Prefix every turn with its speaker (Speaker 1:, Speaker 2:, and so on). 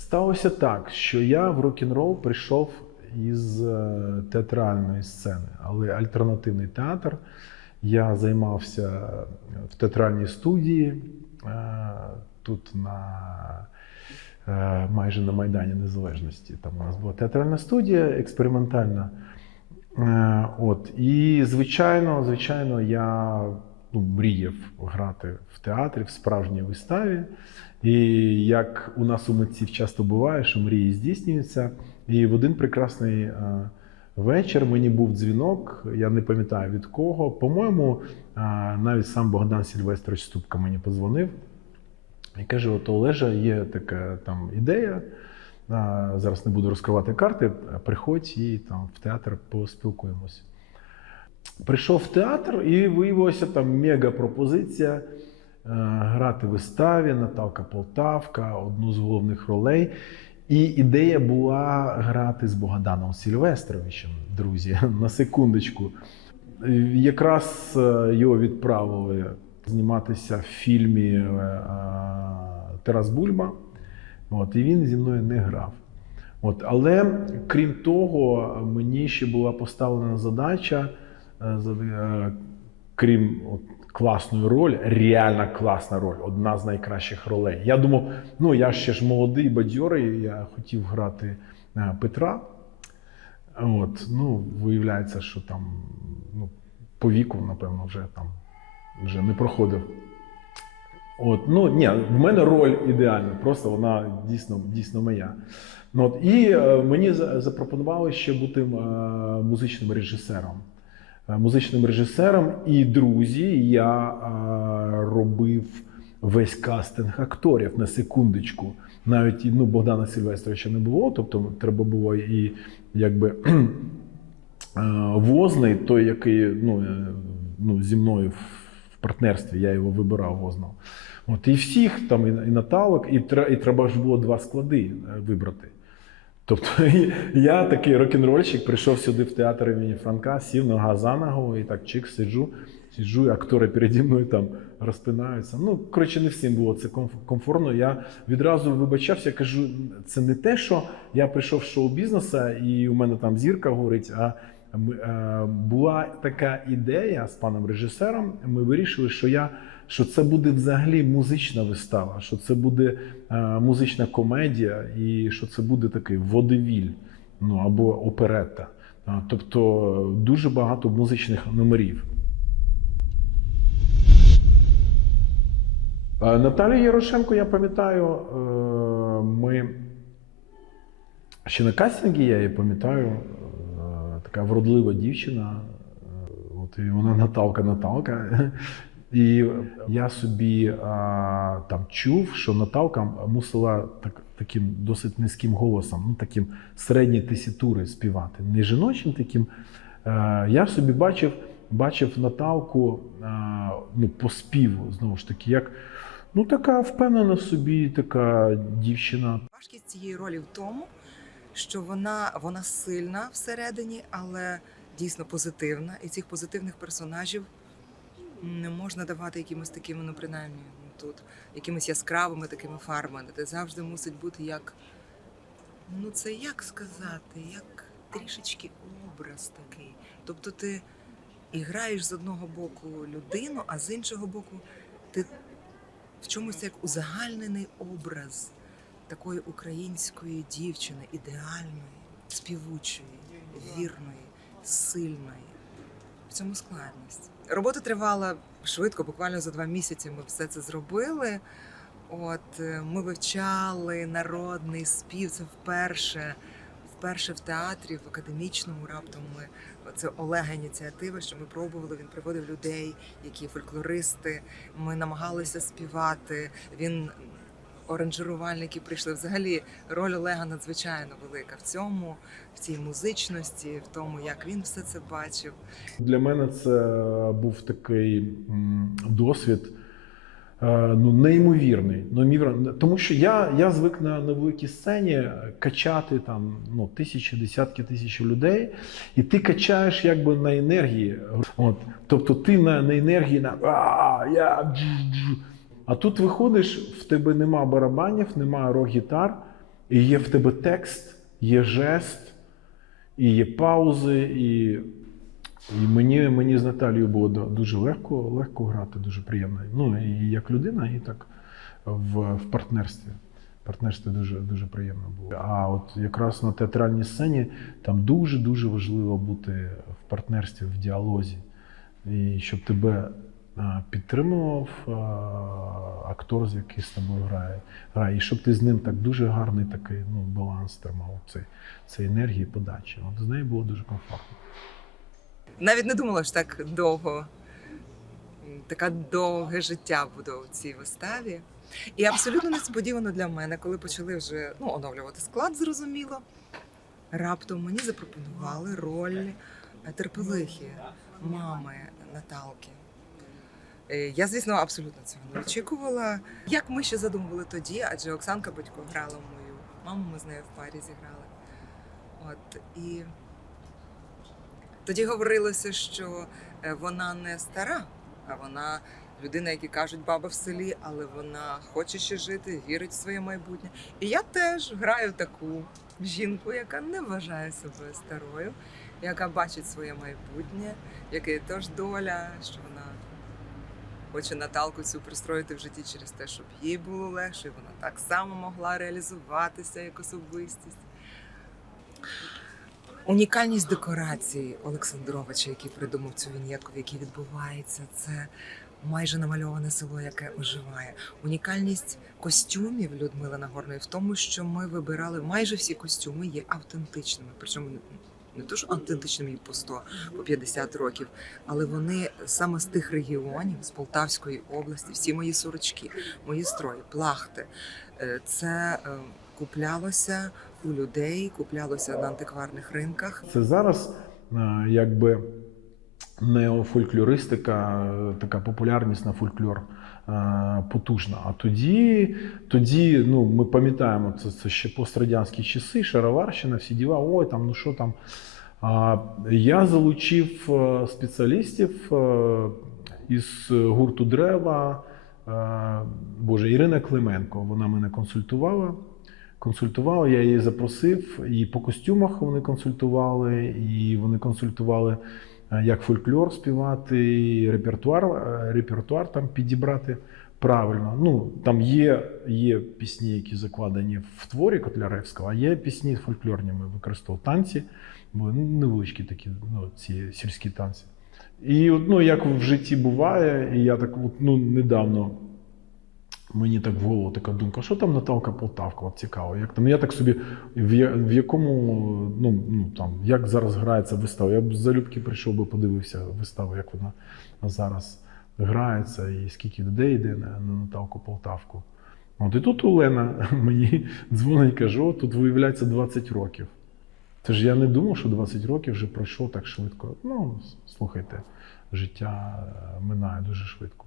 Speaker 1: Сталося так, що я в рок-н-рол прийшов із е, театральної сцени, але альтернативний театр. Я займався в театральній студії е, тут на е, майже на Майдані Незалежності. Там у нас була театральна студія експериментальна. Е, От. І звичайно, звичайно, я ну, мріяв грати в театрі, в справжній виставі. І як у нас у митців часто буває, що мрії здійснюються. І в один прекрасний е, вечір мені був дзвінок, я не пам'ятаю від кого. По-моєму, е, навіть сам Богдан Сільвестрович Ступка мені подзвонив і каже: от Олежа, є така там ідея. Зараз не буду розкривати карти. Приходь і там в театр поспілкуємося. Прийшов в театр і виявилася там мега пропозиція е, грати в виставі Наталка Полтавка, одну з головних ролей. І ідея була грати з Богданом Сільвестровичем, друзі, на секундочку. Якраз е, його відправили зніматися в фільмі е, Тарас Бульба. От, і він зі мною не грав. От, але крім того, мені ще була поставлена задача, за- крім от, класної ролі, реально класна роль, одна з найкращих ролей. Я думав, ну я ще ж молодий, бадьорий, я хотів грати е, Петра. От, ну, виявляється, що там ну, по віку, напевно, вже там вже не проходив. От, ну ні, в мене роль ідеальна, просто вона дійсно, дійсно моя. Ну, от, і е, мені запропонували ще бути е, музичним режисером. Е, Музичним режисером і друзі, я е, робив весь кастинг акторів на секундочку. Навіть ну, Богдана Сильвестровича не було, тобто треба було і якби е, возний, той, який ну, ну, зі мною в партнерстві, я його вибирав возного. От, і всіх там, і, і Наталок, і, і треба ж було два склади вибрати. Тобто я такий рок-н-рольщик, прийшов сюди в театр імені Франка, сів нога за ногу і так чик, сиджу, сиджу, актори переді мною там розпинаються. Ну, коротше, не всім було це комф- комфортно. Я відразу вибачався, кажу, це не те, що я прийшов з шоу-бізнесу і у мене там зірка горить, а була така ідея з паном режисером. Ми вирішили, що я. Що це буде взагалі музична вистава, що це буде е, музична комедія, і що це буде такий водевіль, ну або оперета. Тобто е, дуже багато музичних номерів. Е, Наталію Ярошенко, я пам'ятаю, е, ми ще на кастингі я її пам'ятаю, е, така вродлива дівчина. е, От і вона Наталка Наталка. І я собі а, там чув, що Наталка мусила так, таким досить низьким голосом, ну таким середні тесітури співати, не жіночим таким. Е, я собі бачив, бачив Наталку а, ну, по співу, знову ж таки, як ну, така впевнена в собі, така дівчина.
Speaker 2: Важкість цієї ролі в тому, що вона, вона сильна всередині, але дійсно позитивна. І цих позитивних персонажів не можна давати якимось такими, ну принаймні тут, якимись яскравими такими фарбами. Ти завжди мусить бути як. Ну, це як сказати, як трішечки образ такий. Тобто ти і граєш з одного боку людину, а з іншого боку, ти в чомусь як узагальнений образ такої української дівчини, ідеальної, співучої, вірної, сильної. В цьому складність. Робота тривала швидко, буквально за два місяці ми все це зробили. От е, ми вивчали народний спів. Це вперше, вперше в театрі, в академічному раптом ми це Олега ініціатива, що ми пробували. Він приводив людей, які фольклористи. Ми намагалися співати. Він оранжерувальники прийшли. Взагалі роль Олега надзвичайно велика в цьому, в цій музичності, в тому, як він все це бачив.
Speaker 1: Для мене це був такий досвід. е, Ну, неймовірний, неймовірний. Тому що я, я звик на, великій сцені качати там ну, тисячі, десятки тисяч людей, і ти качаєш якби на енергії. От, тобто ти на, на енергії на а, я. А тут виходиш, в тебе нема барабанів, нема рок-гітар, І є в тебе текст, є жест, і є паузи, і, і мені, мені з Наталією було дуже легко, легко грати, дуже приємно. Ну, і як людина, і так в, в партнерстві. В партнерстві дуже, дуже приємно було. А от якраз на театральній сцені там дуже-дуже важливо бути в партнерстві, в діалозі. І щоб тебе підтримував актор, з який з тобою грає. грає. І щоб ти з ним так дуже гарний такий ну, баланс тримав цей, цей енергії подачі. От з нею було дуже комфортно.
Speaker 2: Навіть не думала, що так довго, таке довге життя буде у цій виставі. І абсолютно несподівано для мене, коли почали вже ну, оновлювати склад, зрозуміло. Раптом мені запропонували роль е, терпелихи, мами Наталки. Е, Я, звісно, абсолютно цього не очікувала. Як ми ще задумували тоді, адже Оксанка Батько грала мою маму, ми з нею в парі зіграли. От і тоді говорилося, що е, вона не стара, а вона людина, які кажуть, баба в селі, але вона хоче ще жити, вірить в своє майбутнє. І я теж граю таку жінку, яка не вважає себе старою, яка бачить своє майбутнє, яке теж доля, що вона хоче Наталку цю пристроїти в житті через те, щоб їй було легше, і вона так само могла реалізуватися як особистість. Унікальність декорації Олександровича, який придумав цю вінєтку, в якій відбувається, це майже намальоване село, яке оживає. Унікальність костюмів Людмили Нагорної в тому, що ми вибирали майже всі костюми є автентичними. Причому не- то, що автентичними по 100, по 50 років, але вони саме з тих регіонів, з Полтавської області, всі мої сорочки, мої строї, плахти. Е, Це е, куплялося у людей, куплялося на антикварних ринках.
Speaker 1: Це зараз е, якби неофольклористика, така популярність на фольклор е, потужна. А тоді, тоді ну, ми пам'ятаємо, це, це ще пострадянські часи, Шароварщина, всі діла, ой, там, ну що там. Я залучив е, спеціалістів е, із гурту Древа. Боже, Ірина Клименко, вона мене консультувала. Консультувала, я її запросив, і по костюмах вони консультували, і вони консультували, як фольклор співати, і репертуар, е, репертуар там підібрати правильно. Ну, там є, є пісні, які закладені в творі Котляревського, а є пісні фольклорні. Ми використовували танці, ну, невеличкі такі ну, ці сільські танці. І ну, як в житті буває, і я так ну, недавно Мені так в голову така думка, що там Наталка Полтавка, от цікаво. Як там я так собі в, якому ну, ну там як зараз грається вистава. Я б залюбки прийшов би подивився виставу, як вона зараз грається, і скільки людей йде на, на Наталку Полтавку. От і тут Олена мені дзвонить і каже: тут виявляється 20 років. Це ж я не думав, що 20 років вже пройшло так швидко. Ну, слухайте, життя е, минає дуже швидко.